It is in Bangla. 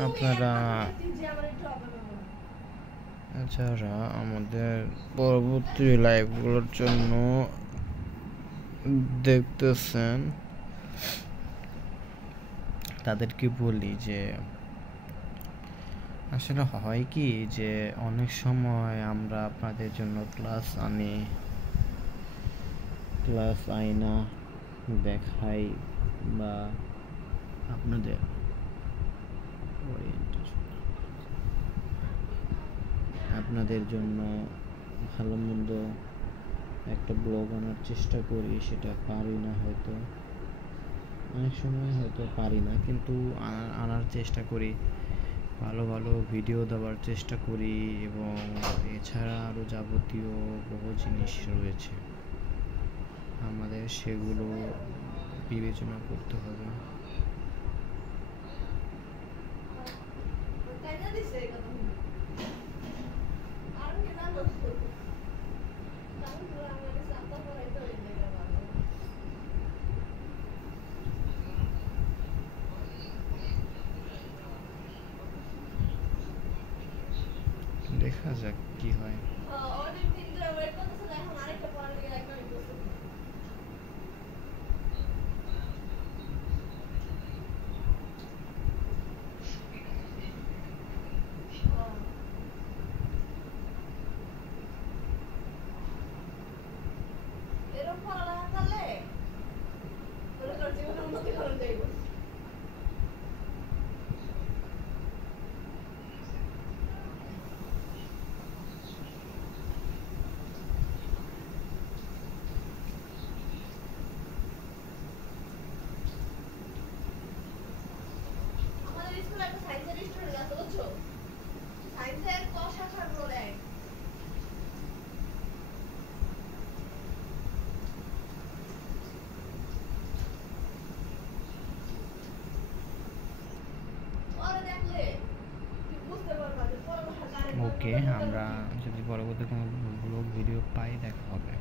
আপনারা যারা আমাদের পরবর্তী লাইভগুলোর জন্য দেখতেছেন তাদেরকে বলি যে আসলে হয় কি যে অনেক সময় আমরা আপনাদের জন্য ক্লাস আই না, দেখাই বা আপনাদের জন্য ভালো মন্দ একটা ব্লগ আনার চেষ্টা করি, সেটা পারি না, হয়তো অনেক সময় হয়তো পারি না, কিন্তু আনার চেষ্টা করি, ভালো ভালো ভিডিও দেওয়ার চেষ্টা করি। এবং এছাড়া আরও যাবতীয় বহু জিনিস রয়েছে, আমাদের সেগুলো বিবেচনা করতে হবে। দেখা যাক কি হয়। ওকে, আমরা যদি পরবর্তী কোনো ব্লগ ভিডিও পাই দেখা হবে।